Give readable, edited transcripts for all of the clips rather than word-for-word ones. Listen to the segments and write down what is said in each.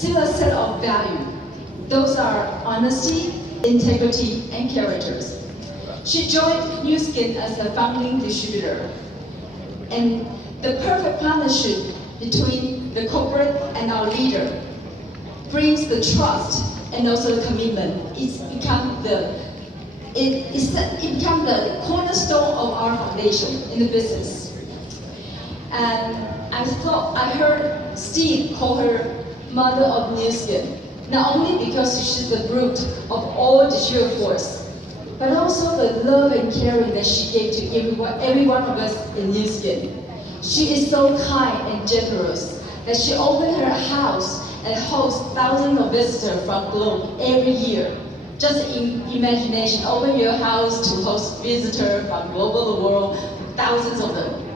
similar set of values. Those are honesty, integrity, and characters. She joined Nu Skin as a founding distributor. And the perfect partnership between the corporate and our leader brings the trust and also the commitment. It becomes the cornerstone of our foundation in the business. And I heard Steve call her mother of Nu Skin, not only because she's the root of all distributor force, but also the love and caring that she gave to every one of us in Nu Skin. She is so kind and generous that she opened her house and hosts thousands of visitors from globe every year. Just in imagination, open your house to host visitors from global the world, thousands of them.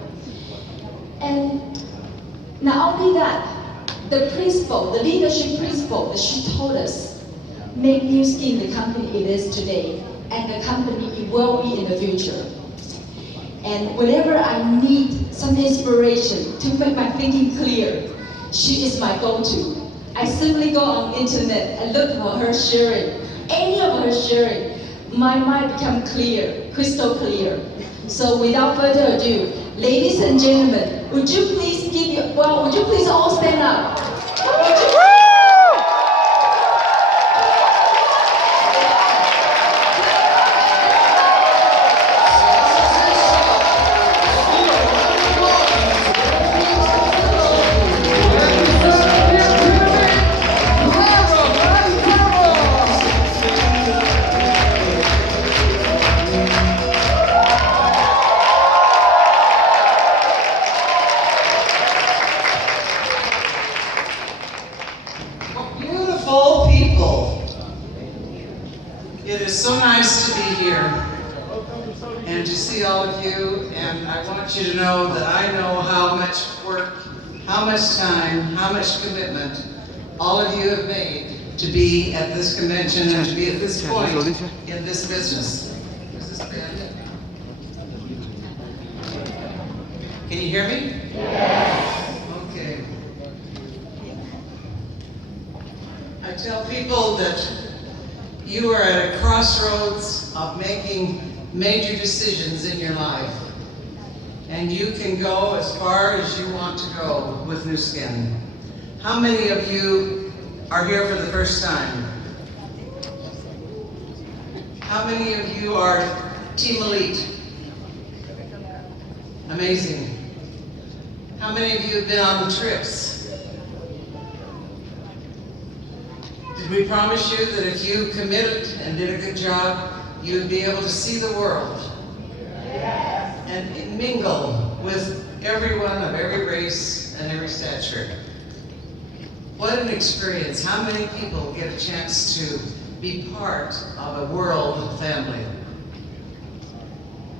And not only that, the leadership principle that she told us, make Nu Skin the company it is today, and the company it will be in the future. And whenever I need some inspiration to make my thinking clear, she is my go-to. I simply go on internet and look for her sharing. Any of her sharing, my mind becomes clear, crystal clear. So without further ado, ladies and gentlemen, would you please all stand up? It is so nice to be here and to see all of you, and I want you to know that I know how much work, how much time, how much commitment all of you have made to be at this convention and to be at this point in this business. Is this bad? Can you hear me? Yes. Okay. I tell people that you are at a crossroads of making major decisions in your life. And you can go as far as you want to go with Nu Skin. How many of you are here for the first time? How many of you are Team Elite? Amazing. How many of you have been on the trips? Did we promise you that if you committed and did a good job, you would be able to see the world and mingle with everyone of every race and every stature? What an experience. How many people get a chance to be part of a world family?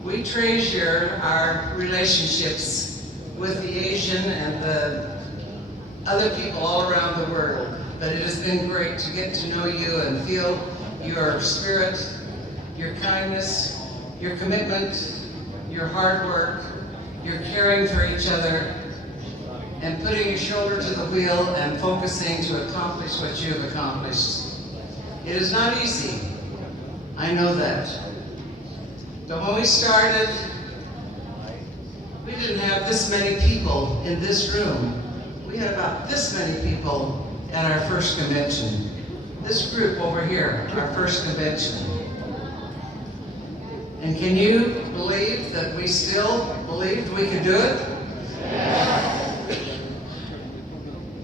We treasure our relationships with the Asian and the other people all around the world. But it has been great to get to know you and feel your spirit, your kindness, your commitment, your hard work, your caring for each other, and putting your shoulder to the wheel and focusing to accomplish what you have accomplished. It is not easy, I know that. But when we started, we didn't have this many people in this room. We had about this many people at our first convention. This group over here, our first convention. And can you believe that we still believed we could do it? Yes.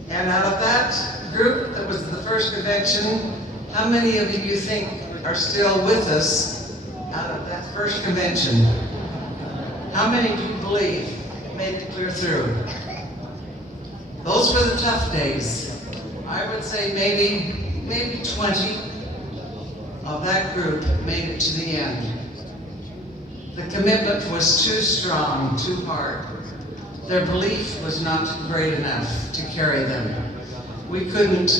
And out of that group that was the first convention, how many of you think are still with us out of that first convention? How many do you believe made it clear through? Those were the tough days. I would say maybe 20 of that group made it to the end. The commitment was too strong, too hard. Their belief was not great enough to carry them. We couldn't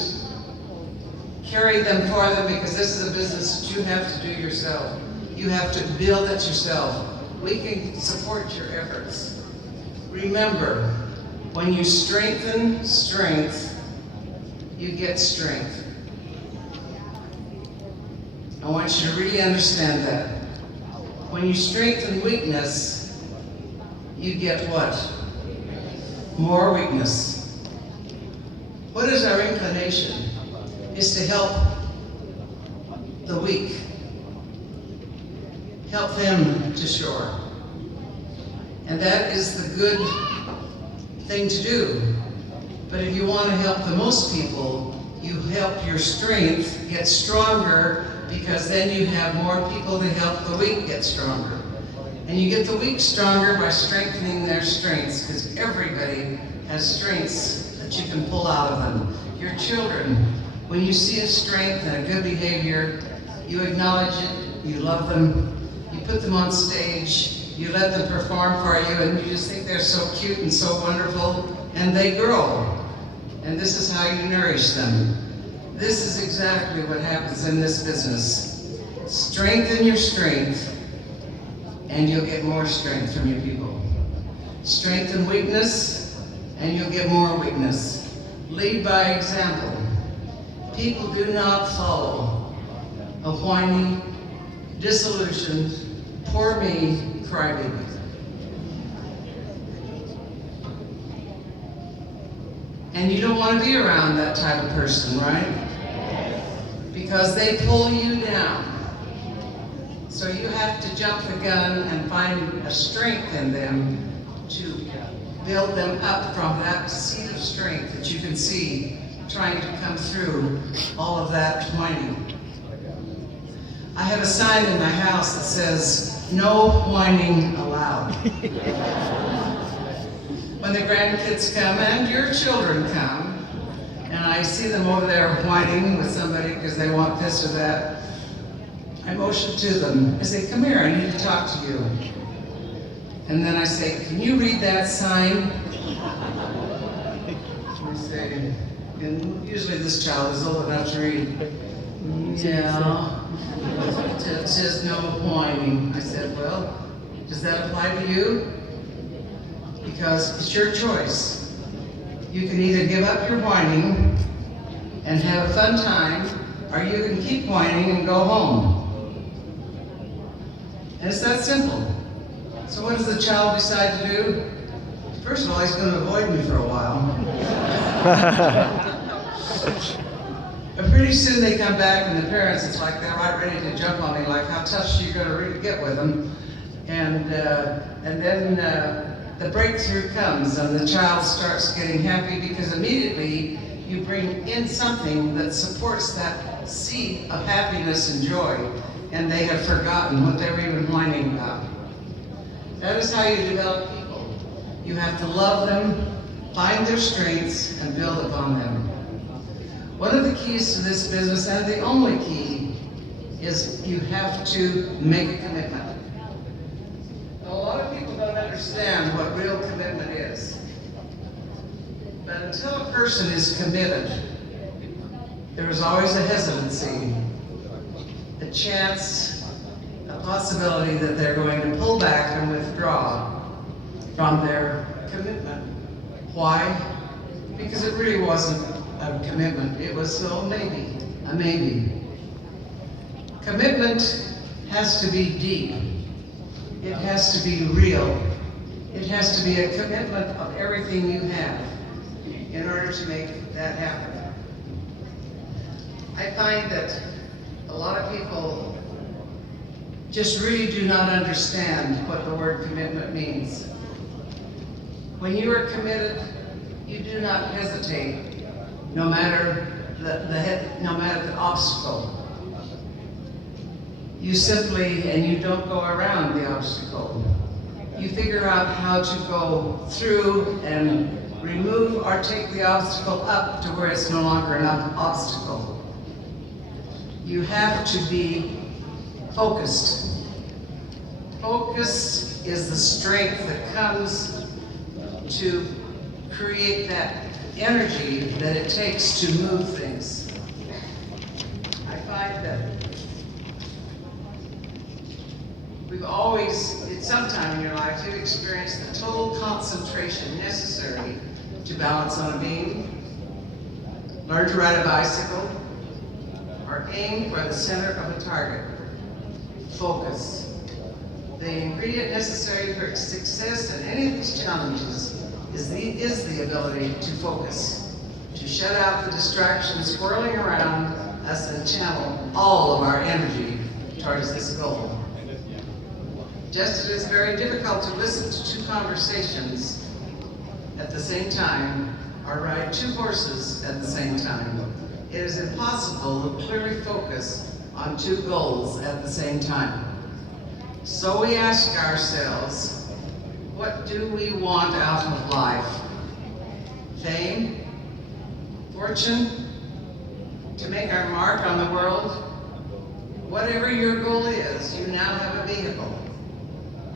carry them for them because this is a business that you have to do yourself. You have to build it yourself. We can support your efforts. Remember, when you strengthen strength, you get strength. I want you to really understand that. When you strengthen weakness, you get what? More weakness. What is our inclination? Is to help the weak. Help them to shore. And that is the good thing to do. But if you want to help the most people, you help your strength get stronger, because then you have more people to help the weak get stronger. And you get the weak stronger by strengthening their strengths, because everybody has strengths that you can pull out of them. Your children, when you see a strength and a good behavior, you acknowledge it, you love them, you put them on stage, you let them perform for you, and you just think they're so cute and so wonderful, and they grow. And this is how you nourish them. This is exactly what happens in this business. Strengthen your strength, and you'll get more strength from your people. Strengthen weakness, and you'll get more weakness. Lead by example. People do not follow a whiny, disillusioned, poor me crybaby. And you don't want to be around that type of person, right? Because they pull you down. So you have to jump the gun and find a strength in them to build them up from that seed of strength that you can see trying to come through all of that whining. I have a sign in my house that says, "No whining allowed." When the grandkids come and your children come, and I see them over there whining with somebody because they want this or that, I motion to them. I say, "Come here, I need to talk to you." And then I say, "Can you read that sign?" I say, and usually this child is old enough to read. "Yeah, it says no whining." I said, "Well, does that apply to you? Because it's your choice. You can either give up your whining and have a fun time, or you can keep whining and go home." And it's that simple. So what does the child decide to do? First of all, he's going to avoid me for a while. But pretty soon they come back, and the parents, it's like they're right ready to jump on me, like, how tough are you going to really get with them? And then the breakthrough comes, and the child starts getting happy, because immediately you bring in something that supports that seed of happiness and joy, and they have forgotten what they were even whining about. That is how you develop people. You have to love them, find their strengths, and build upon them. One of the keys to this business, and the only key, is you have to make a commitment. A lot of people don't understand what real commitment is. But until a person is committed, there is always a hesitancy, a chance, a possibility that they're going to pull back and withdraw from their commitment. Why? Because it really wasn't a commitment. It was a maybe. Commitment has to be deep. It has to be real. It has to be a commitment of everything you have in order to make that happen. I find that a lot of people just really do not understand what the word commitment means. When you are committed, you do not hesitate, no matter the obstacle. You simply, and you don't go around the obstacle. You figure out how to go through and remove or take the obstacle up to where it's no longer an obstacle. You have to be focused. Focus is the strength that comes to create that energy that it takes to move things. I find that we've always, at some time in your life, you've experienced the total concentration necessary to balance on a beam. learn to ride a bicycle, or aim for the center of a target. Focus. The ingredient necessary for success in any of these challenges is the ability to focus, to shut out the distractions swirling around us and channel all of our energy towards this goal. Just as it is very difficult to listen to two conversations at the same time or ride two horses at the same time, it is impossible to clearly focus on two goals at the same time. So we ask ourselves, what do we want out of life? Fame? Fortune? To make our mark on the world? Whatever your goal is, you now have a vehicle.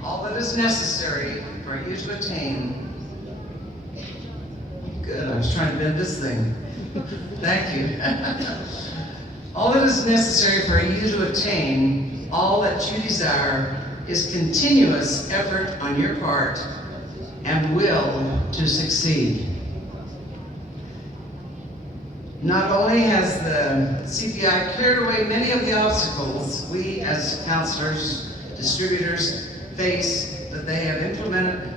All that is necessary for you to attain. Good, I was trying to bend this thing. Thank you. All that is necessary for you to attain all that you desire is continuous effort on your part and will to succeed. Not only has the CPI cleared away many of the obstacles we as counselors, distributors face, but they have implemented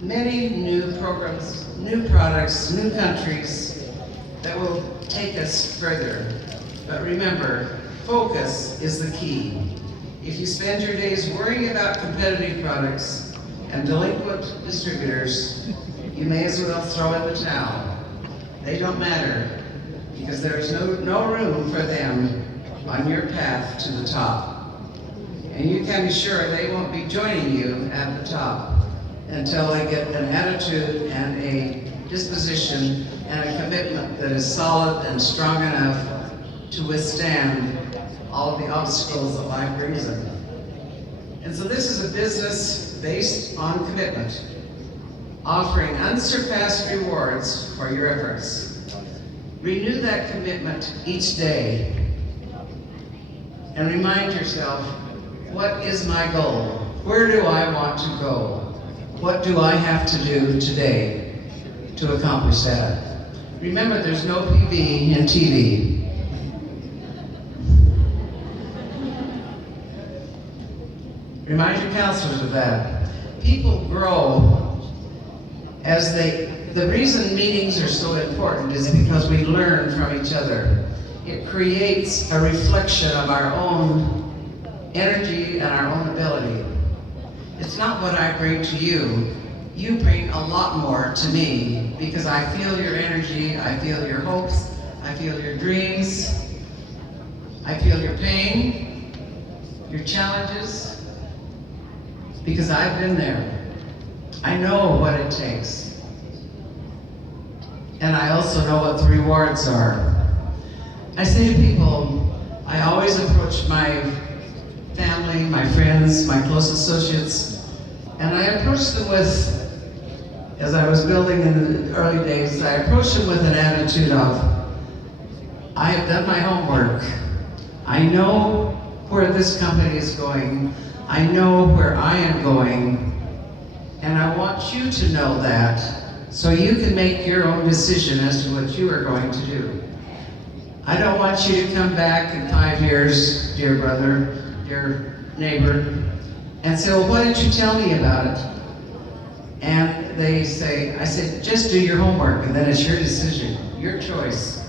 many new programs, new products, new countries that will take us further. But remember, focus is the key. If you spend your days worrying about competitive products and delinquent distributors, you may as well throw in the towel. They don't matter, because there is no room for them on your path to the top. And you can be sure they won't be joining you at the top until they get an attitude and a disposition and a commitment that is solid and strong enough to withstand all of the obstacles that life brings them. And so this is a business based on commitment, offering unsurpassed rewards for your efforts. Renew that commitment each day and remind yourself, what is my goal? Where do I want to go? What do I have to do today to accomplish that? Remember, there's no PV in TV. Remind your counselors of that. People grow as the reason meetings are so important is because we learn from each other. It creates a reflection of our own energy and our own ability. It's not what I bring to you. You bring a lot more to me because I feel your energy, I feel your hopes, I feel your dreams, I feel your pain, your challenges, because I've been there. I know what it takes. And I also know what the rewards are. I say to people, I always approach my family, my friends, my close associates, and I approach them with, as I was building in the early days, I approach them with an attitude of, I have done my homework. I know where this company is going. I know where I am going. And I want you to know that so you can make your own decision as to what you are going to do. I don't want you to come back in 5 years, dear brother, dear neighbor, and say, well, why didn't you tell me about it? And they say, I said, just do your homework, and then it's your decision, your choice.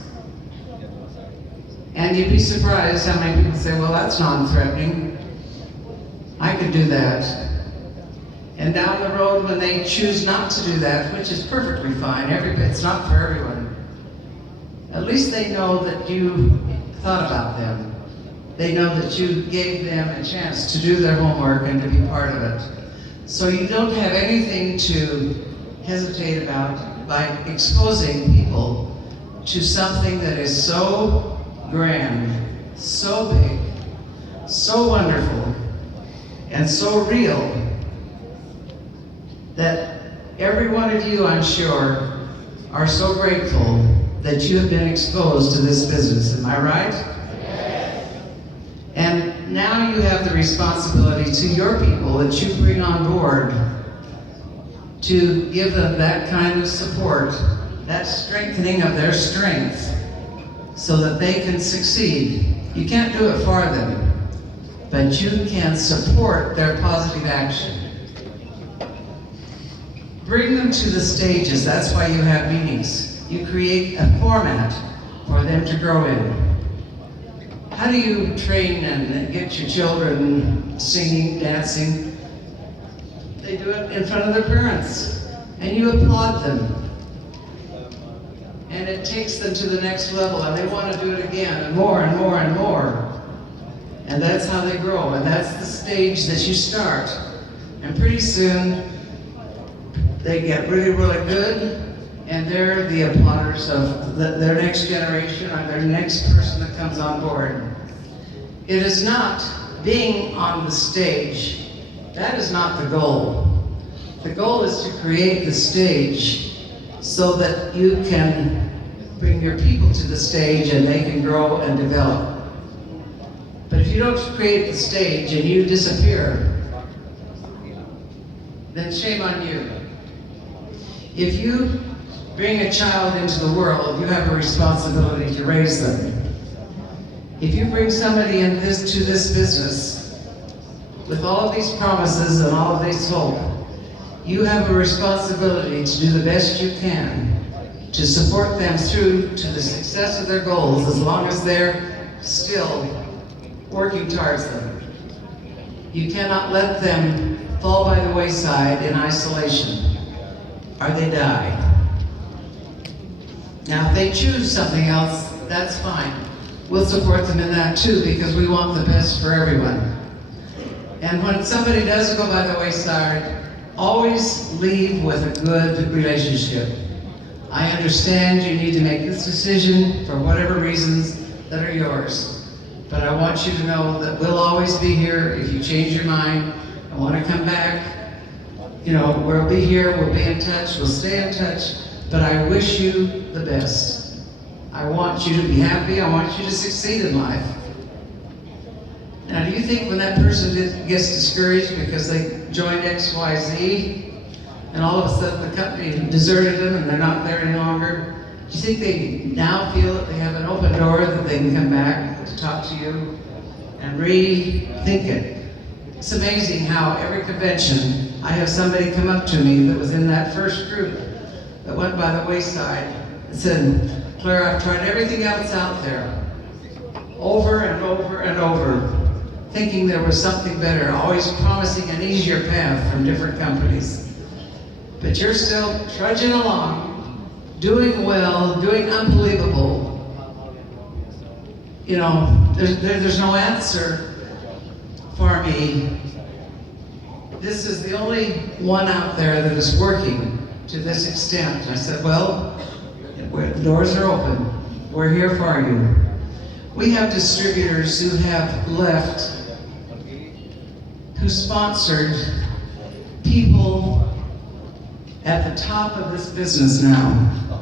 And you'd be surprised how many people say, well, that's non-threatening. I could do that. And down the road, when they choose not to do that, which is perfectly fine, it's not for everyone, at least they know that you thought about them. They know that you gave them a chance to do their homework and to be part of it. So you don't have anything to hesitate about by exposing people to something that is so grand, so big, so wonderful, and so real that every one of you, I'm sure, are so grateful that you have been exposed to this business. Am I right? Yes. And now you have the responsibility to your people that you bring on board to give them that kind of support that strengthening of their strength so that they can succeed. You can't do it for them, but you can support their positive action. Bring them to the stages. That's why you have meetings. You create a format for them to grow in. How do you train and get your children singing, dancing? They do it in front of their parents, and you applaud them. And it takes them to the next level, and they want to do it again, and more and more and more. And that's how they grow, and that's the stage that you start. And pretty soon, they get really, really good, and they're the applauders of their next generation or their next person that comes on board. It is not being on the stage. That is not the goal. The goal is to create the stage so that you can bring your people to the stage and they can grow and develop. But if you don't create the stage and you disappear, then shame on you. If you bring a child into the world, you have a responsibility to raise them. If you bring somebody to this business with all of these promises and all of this hope, you have a responsibility to do the best you can to support them through to the success of their goals as long as they're still working towards them. You cannot let them fall by the wayside in isolation, or they die. Now, if they choose something else, that's fine. We'll support them in that too, because we want the best for everyone. And when somebody does go by the wayside, always leave with a good relationship. I understand you need to make this decision for whatever reasons that are yours. But I want you to know that we'll always be here if you change your mind and want to come back. You know, we'll be here, we'll be in touch, we'll stay in touch, but I wish you the best. I want you to be happy, I want you to succeed in life. Now, do you think when that person gets discouraged because they joined XYZ, and all of a sudden the company deserted them and they're not there any longer, do you think they now feel that they have an open door that they can come back to talk to you and rethink it? It's amazing how every convention, I have somebody come up to me that was in that first group that went by the wayside and said, Clara, I've tried everything else out there, over and over and over, thinking there was something better, always promising an easier path from different companies. But you're still trudging along, doing well, doing unbelievable. You know, there's no answer for me. This is the only one out there that is working to this extent. I said, well, the doors are open. We're here for you. We have distributors who have left, who sponsored people at the top of this business now,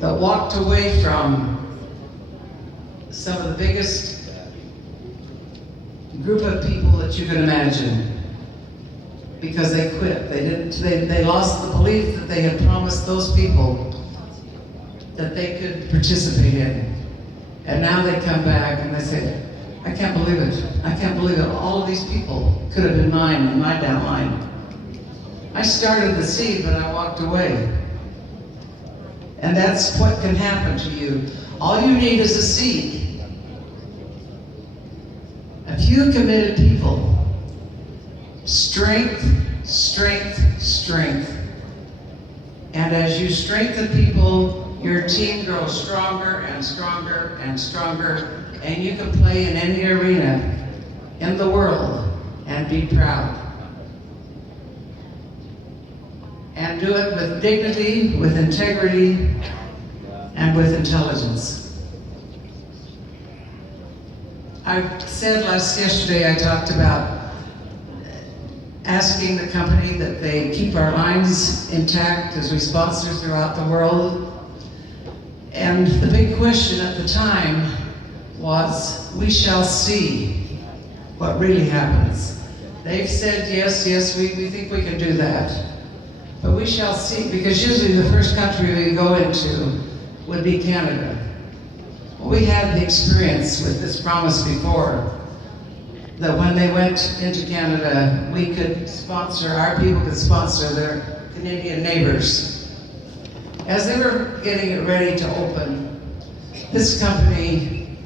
that walked away from some of the biggest group of people that you can imagine because they quit. They lost the belief that they had promised those people that they could participate in. And now they come back and they say, I can't believe it. I can't believe it. All of these people could have been mine in my downline. I started the seed, but I walked away. And that's what can happen to you. All you need is a seed. A few committed people. Strength, strength, strength. And as you strengthen people, your team grows stronger and stronger and stronger, and you can play in any arena in the world and be proud. And do it with dignity, with integrity, and with intelligence. I said yesterday, I talked about asking the company that they keep our lines intact as we sponsor throughout the world. And the big question at the time was, we shall see what really happens. They've said, yes, we think we can do that. But we shall see, because usually the first country we go into would be Canada. Well, we had the experience with this promise before, that when they went into Canada, we could sponsor, our people could sponsor their Canadian neighbors. As they were getting it ready to open, this company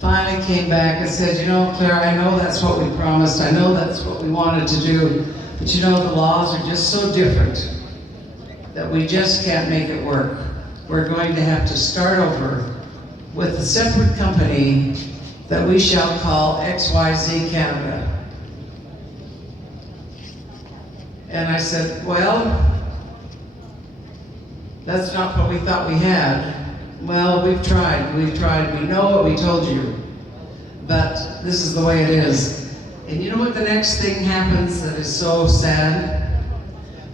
finally came back and said, you know, Clara, I know that's what we promised, I know that's what we wanted to do, but you know, the laws are just so different that we just can't make it work. We're going to have to start over with a separate company that we shall call XYZ Canada. And I said, well, that's not what we thought we had. Well, we've tried, we know what we told you, but this is the way it is. And you know what the next thing happens that is so sad?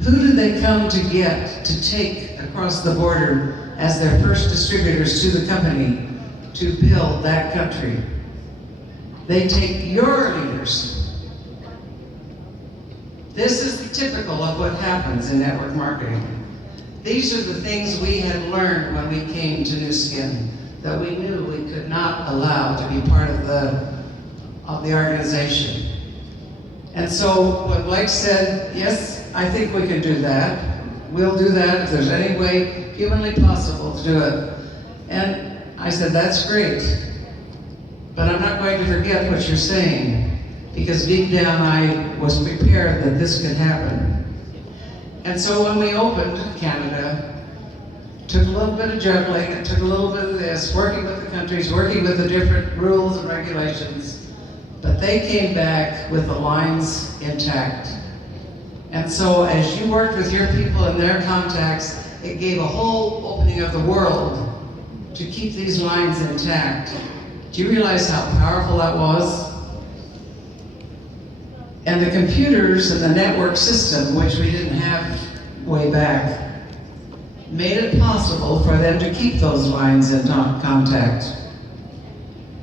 Who did they come to get to take across the border as their first distributors to the company to build that country? They take your leaders. This is typical of what happens in network marketing. These are the things we had learned when we came to Nu Skin, that we knew we could not allow to be part of the organization. And so when Blake said, yes, I think we can do that, we'll do that if there's any way humanly possible to do it. And I said, that's great. But I'm not going to forget what you're saying, because deep down I was prepared that this could happen. And so when we opened Canada, it took a little bit of juggling, it took a little bit of this, working with the countries, working with the different rules and regulations, but they came back with the lines intact. And so as you worked with your people and their contacts, it gave a whole opening of the world to keep these lines intact. Do you realize how powerful that was? And the computers and the network system, which we didn't have way back, made it possible for them to keep those lines in contact.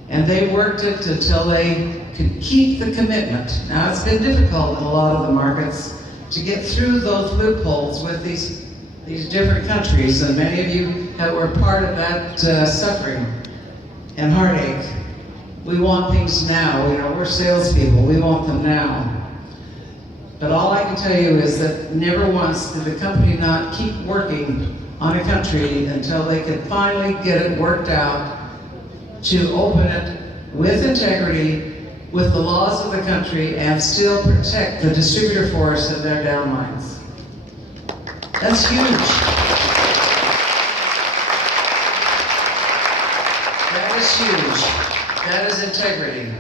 And they worked it until they could keep the commitment. Now, it's been difficult in a lot of the markets to get through those loopholes with these different countries, and many of you were part of that suffering and heartache. We want things now. You know, we're salespeople. We want them now. But all I can tell you is that never once did the company not keep working on a country until they could finally get it worked out to open it with integrity, with the laws of the country, and still protect the distributor force and their downlines. That's huge. That is huge. That is integrity.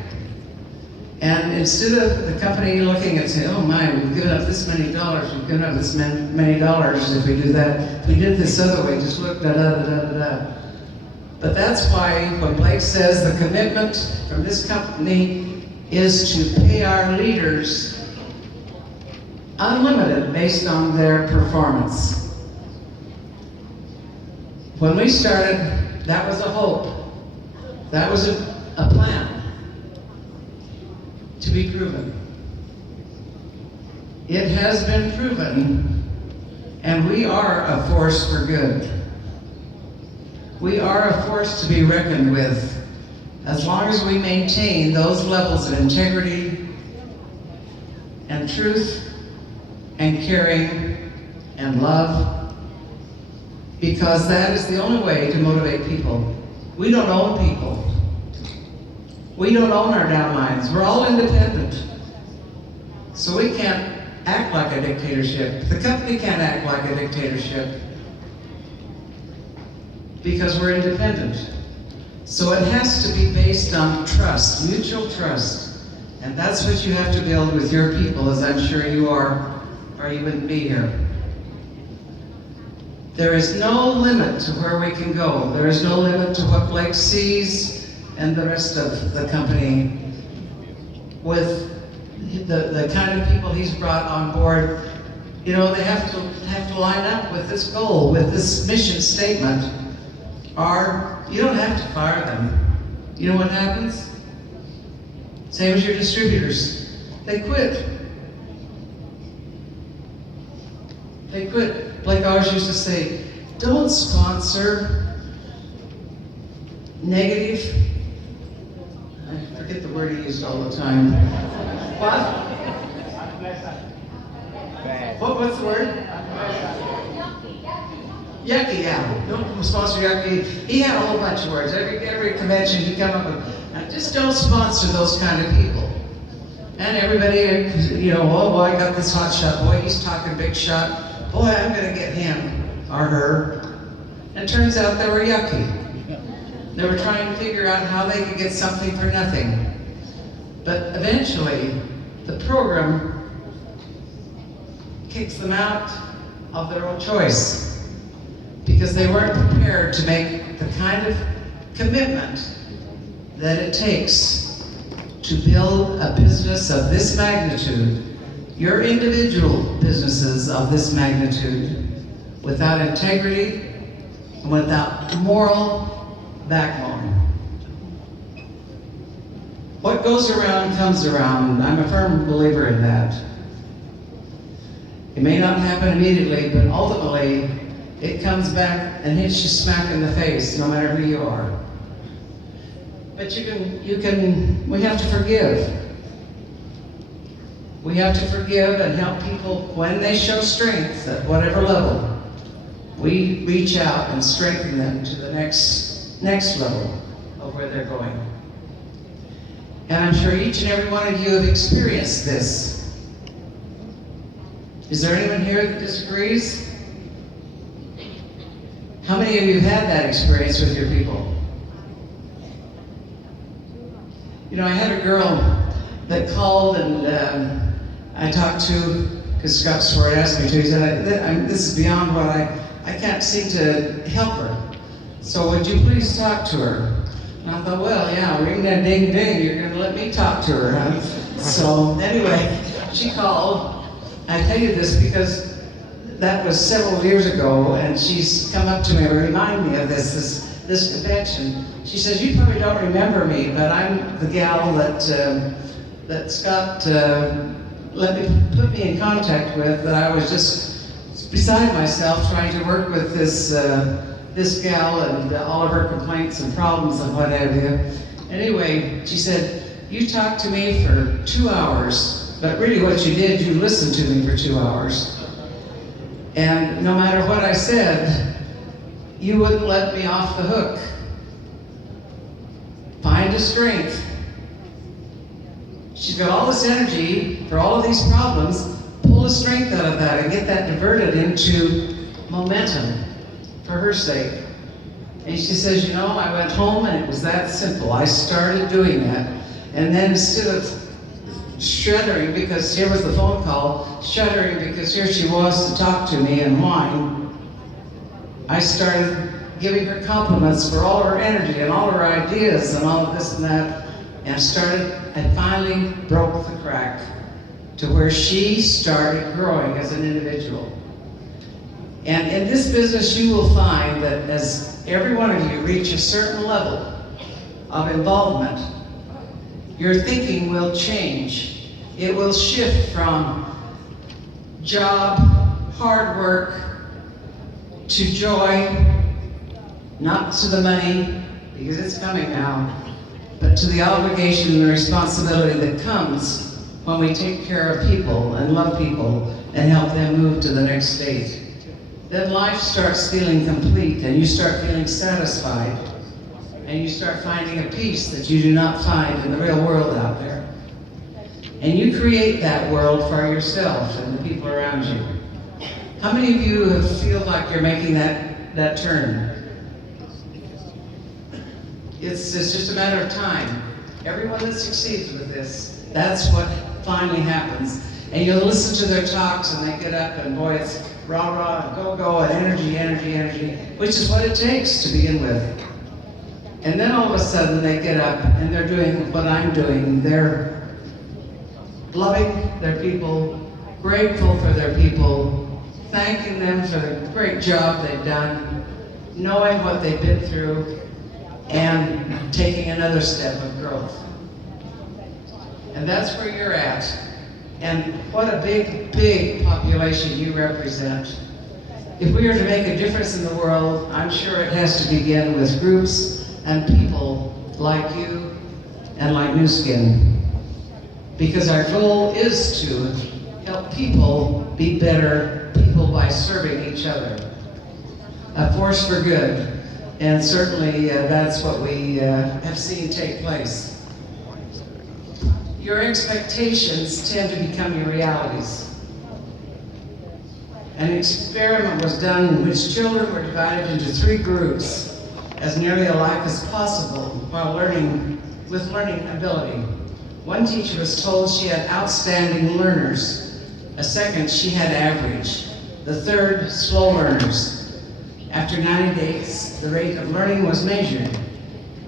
And instead of the company looking and saying, oh my, we've given up this many dollars, we've given up this many dollars if we do that, if we did this other way, just look, da da da da da. But that's why when Blake says the commitment from this company is to pay our leaders unlimited based on their performance. When we started, that was a hope. That was a plan to be proven. It has been proven, and we are a force for good. We are a force to be reckoned with as long as we maintain those levels of integrity and truth and caring and love, because that is the only way to motivate people. We don't own people. We don't own our downlines. We're all independent. So we can't act like a dictatorship. The company can't act like a dictatorship because we're independent. So it has to be based on trust, mutual trust. And that's what you have to build with your people, as I'm sure you are, or you wouldn't be here. There is no limit to where we can go. There is no limit to what Blake sees and the rest of the company with the kind of people he's brought on board. You know, they have to line up with this goal, with this mission statement, or you don't have to fire them. You know what happens? Same as your distributors. They quit. They quit. Like ours used to say, don't sponsor negative, I forget the word he used all the time. What? What's the word? Yucky, yeah. Don't sponsor yucky. He had a whole bunch of words. Every convention he'd come up with, just don't sponsor those kind of people. And everybody, you know, oh boy, I got this hot shot. Boy, he's talking big shot. Boy, I'm gonna get him or her. And it turns out they were yucky. They were trying to figure out how they could get something for nothing. But eventually, the program kicks them out of their own choice because they weren't prepared to make the kind of commitment that it takes to build a business of this magnitude, your individual businesses of this magnitude, without integrity and without moral backbone. What goes around comes around. I'm a firm believer in that. It may not happen immediately, but ultimately it comes back and hits you smack in the face, no matter who you are. But we have to forgive. We have to forgive and help people when they show strength at whatever level. We reach out and strengthen them to the next level of where they're going. And I'm sure each and every one of you have experienced this. Is there anyone here that disagrees? How many of you have had that experience with your people? You know, I had a girl that called and I talked to, because Scott Sword asked me to, he said, this is beyond what I can't seem to help her. So would you please talk to her? And I thought, well, yeah, ring that ding ding, you're gonna let me talk to her, huh? So anyway, she called. I tell you this because that was several years ago, and she's come up to me and reminded me of this convention. She says, you probably don't remember me, but I'm the gal that Scott put me in contact with, that I was just beside myself trying to work with this gal and all of her complaints and problems and what have you. Anyway, she said, you talked to me for 2 hours, but really what you did, you listened to me for 2 hours. And no matter what I said, you wouldn't let me off the hook. Find a strength. She's got all this energy for all of these problems. Pull the strength out of that and get that diverted into momentum for her sake. And she says, you know, I went home and it was that simple. I started doing that. And then instead of shuddering because here was the phone call, shuddering because here she was to talk to me and whine, I started giving her compliments for all of her energy and all of her ideas and all of this and that, and finally broke the crack to where she started growing as an individual. And in this business, you will find that as every one of you reach a certain level of involvement, your thinking will change. It will shift from job, hard work, to joy, not to the money, because it's coming now, but to the obligation and the responsibility that comes when we take care of people and love people and help them move to the next stage. Then life starts feeling complete and you start feeling satisfied and you start finding a peace that you do not find in the real world out there. And you create that world for yourself and the people around you. How many of you feel like you're making that turn? It's just a matter of time. Everyone that succeeds with this, that's what finally happens. And you'll listen to their talks and they get up and boy, it's rah rah, go go, and energy, energy, energy, which is what it takes to begin with. And then all of a sudden they get up and they're doing what I'm doing. They're loving their people, grateful for their people, thanking them for the great job they've done, knowing what they've been through, and taking another step of growth. And that's where you're at. And what a big, big population you represent. If we are to make a difference in the world, I'm sure it has to begin with groups and people like you and like New Skin. Because our goal is to help people be better people by serving each other. A force for good. And certainly that's what we have seen take place. Your expectations tend to become your realities. An experiment was done in which children were divided into 3 groups, as nearly alike as possible, while learning with learning ability. One teacher was told she had outstanding learners. A second, she had average. The third, slow learners. After 90 days, the rate of learning was measured.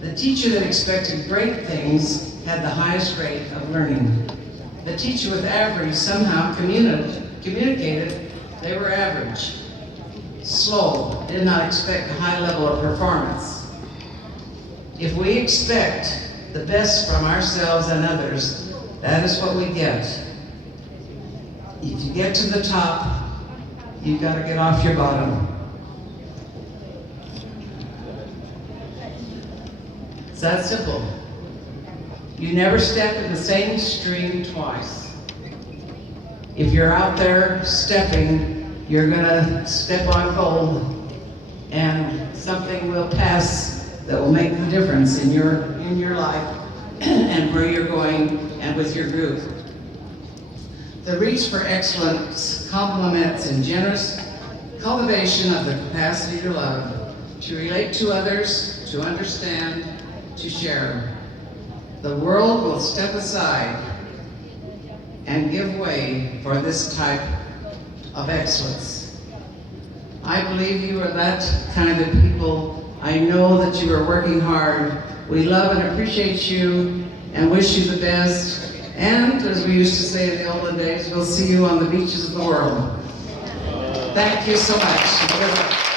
The teacher that expected great things had the highest rate of learning. The teacher with average somehow communicated they were average. Slow did not expect a high level of performance. If we expect the best from ourselves and others, that is what we get. If you get to the top, you've got to get off your bottom. It's that simple. You never step in the same stream twice. If you're out there stepping, you're gonna step on gold, and something will pass that will make the difference in your life and where you're going and with your group. The reach for excellence complements in generous cultivation of the capacity to love, to relate to others, to understand, to share. The world will step aside and give way for this type of excellence. I believe you are that kind of people. I know that you are working hard. We love and appreciate you and wish you the best. And as we used to say in the olden days, we'll see you on the beaches of the world. Thank you so much.